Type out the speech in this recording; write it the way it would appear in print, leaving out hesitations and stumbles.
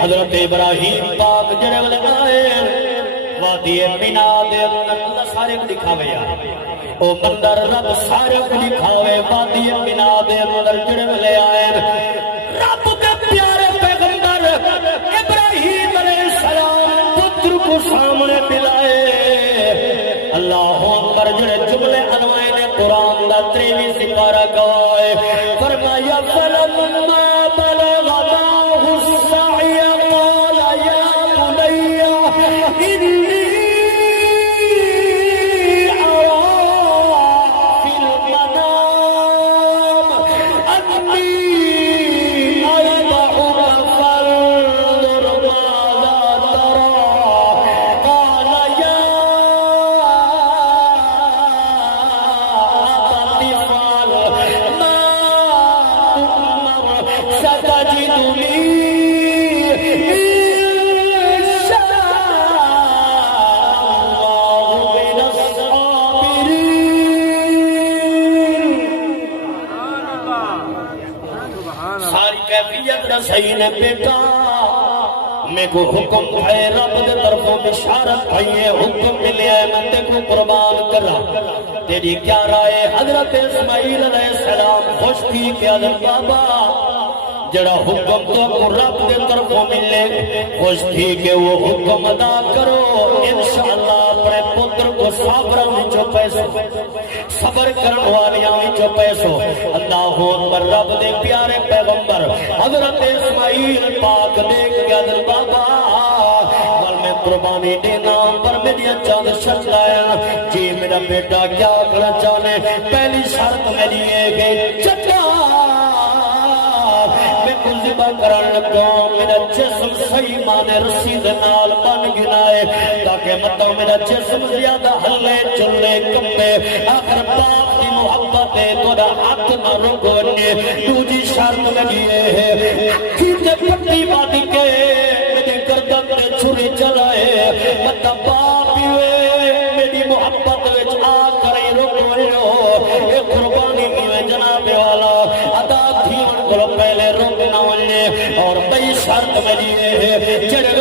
حضرت ابراہیم پاک جڑے والے آئے وادی مینا دے اندر سارے کو دکھاوے او بندر رب سارے کو دکھاوے وادی مینا دے اندر جڑے والے آئے رب کے پیارے پیغمبر ابراہیم علیہ السلام پتر کو سامنے ملائے اللہ اکبر جڑے جملے انوائے نے قرآن دا 23 سپارہ گوائے فرمایا فلما بلغ معه السعي قال يا بني إني صحیح نے بیٹا میں کو حکم ہے رب دے طرفوں بشارت ہے حکم ملیا ہے میں تے کو قربان کرا تیری کیا رائے حضرت اسماعیل علیہ السلام خوش تھی کہ حضرت بابا جڑا حکم تو رب دے طرفوں ملے خوش تھی کہ وہ حکم ادا کرو انشاءاللہ اپنے پتر کو صابرہ وچوں پیسو صبر کرن والیاں وچوں پیسو اللہ اکبر رب دے پیارے پیغمبر حضرت اسماعیل پاک دیکھ کے حضرت بابا ول میں قربانی دینا پر میری چاند شرط لایا جی میرا بیٹا کیا کرنا چاہنے پہلی شرط میری ہے کہ چچا کرن لگا میرا جسم صحیح مانے رسی نال بن گنائے تاکہ مطلب میرا جسم زیادہ ہلے چلے کمبے آخر باپ کی محبت ہے توڑا ہاتھ نہ رکھونے دوجی شرط لگی ہے کھیتے پٹی باٹی کے میری گردن نے چھری چلائے مطلب باپ ہی ہوئے میری محبت وچ آ کریں رکھونے اے قربانی میں جناب والا ادا تھی ان کو پہلے رکھنا اور بئی شرط میں لیے جڑے